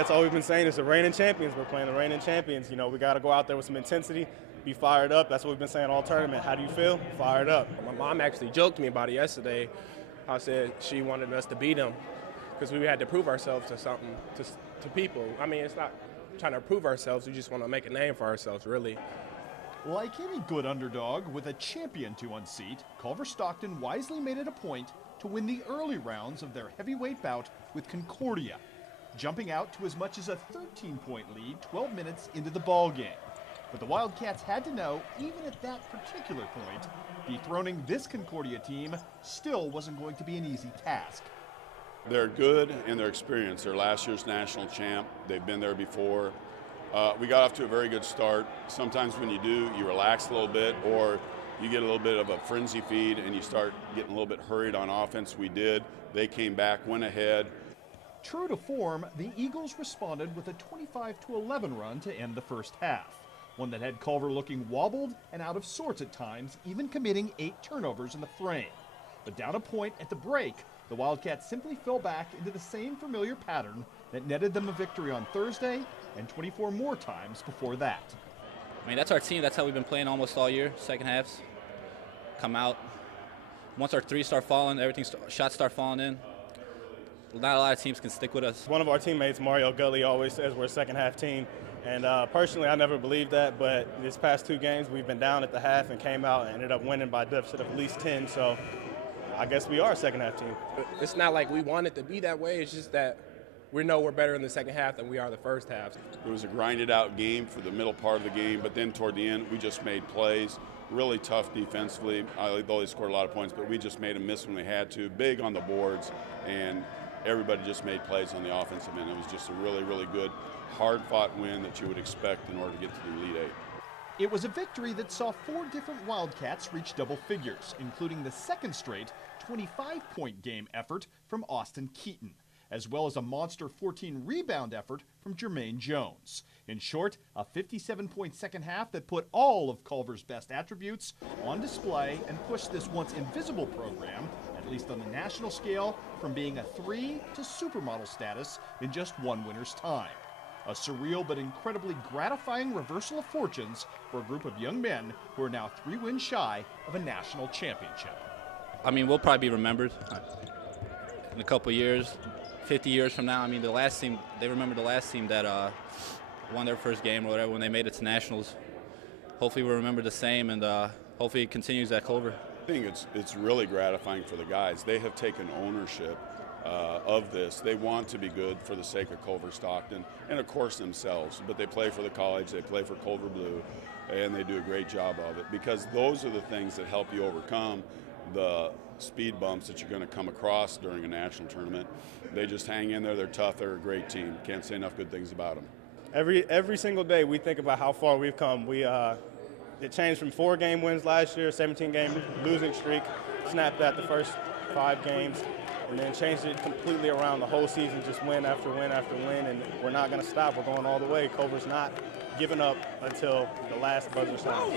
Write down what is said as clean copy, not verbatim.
That's all we've been saying. It's the reigning champions. We're playing the reigning champions. You know, we got to go out there with some intensity, be fired up. That's what we've been saying all tournament. How do you feel? Fired up. My mom actually joked to me about it yesterday. I said she wanted us to beat them because we had to prove ourselves to something, to people. I mean, it's not trying to prove ourselves. We just want to make a name for ourselves, really. Like any good underdog with a champion to unseat, Culver Stockton wisely made it a point to win the early rounds of their heavyweight bout with Concordia, jumping out to as much as a 13-point lead 12 minutes into the ball game. But the Wildcats had to know, even at that particular point, dethroning this Concordia team still wasn't going to be an easy task. They're good and they're experienced. They're last year's national champ. They've been there before. We got off to a very good start. Sometimes when you do, you relax a little bit, or you get a little bit of a frenzy feed and you start getting a little bit hurried on offense. We did. They came back, went ahead. True to form, the Eagles responded with a 25-11 run to end the first half, one that had Culver looking wobbled and out of sorts at times, even committing 8 turnovers in the frame. But down a point at the break, the Wildcats simply fell back into the same familiar pattern that netted them a victory on Thursday and 24 more times before that. I mean, that's our team. That's how we've been playing almost all year. Second halves come out. Once our threes start falling, shots start falling in. Not a lot of teams can stick with us. One of our teammates, Mario Gully, always says we're a second-half team. And personally, I never believed that, but this past 2 games, we've been down at the half and came out and ended up winning by a deficit of at least 10. So I guess we are a second-half team. It's not like we want it to be that way. It's just that we know we're better in the second half than we are the first half. It was a grinded-out game for the middle part of the game, but then toward the end, we just made plays. Really tough defensively. Though they scored a lot of points, but we just made them miss when they had to. Big on the boards, and everybody just made plays on the offensive end. It was just a really, really good, hard-fought win that you would expect in order to get to the Elite Eight. It was a victory that saw 4 different Wildcats reach double figures, including the second straight 25-point game effort from Austin Keaton, as well as a monster 14-rebound effort from Jermaine Jones. In short, a 57-point second half that put all of Culver's best attributes on display and pushed this once invisible program, at least on the national scale, from being a 3 to supermodel status in just one winter's time. A surreal but incredibly gratifying reversal of fortunes for a group of young men who are now 3 wins shy of a national championship. I mean, we'll probably be remembered in a couple years, 50 years from now. I mean, they remember the last team that won their first game or whatever when they made it to nationals. Hopefully we'll remember the same, and hopefully it continues at Culver. I think it's really gratifying for the guys. They have taken ownership of this. They want to be good for the sake of Culver Stockton and, of course, themselves. But they play for the college, they play for Culver Blue, and they do a great job of it because those are the things that help you overcome the speed bumps that you're going to come across during a national tournament. They just hang in there. They're tough. They're a great team. Can't say enough good things about them. Every single day we think about how far we've come. It changed from 4-game wins last year, 17-game losing streak, snapped that the first 5 games, and then changed it completely around the whole season, just win after win after win, and we're not going to stop. We're going all the way. Culver's not giving up until the last buzzer sounds.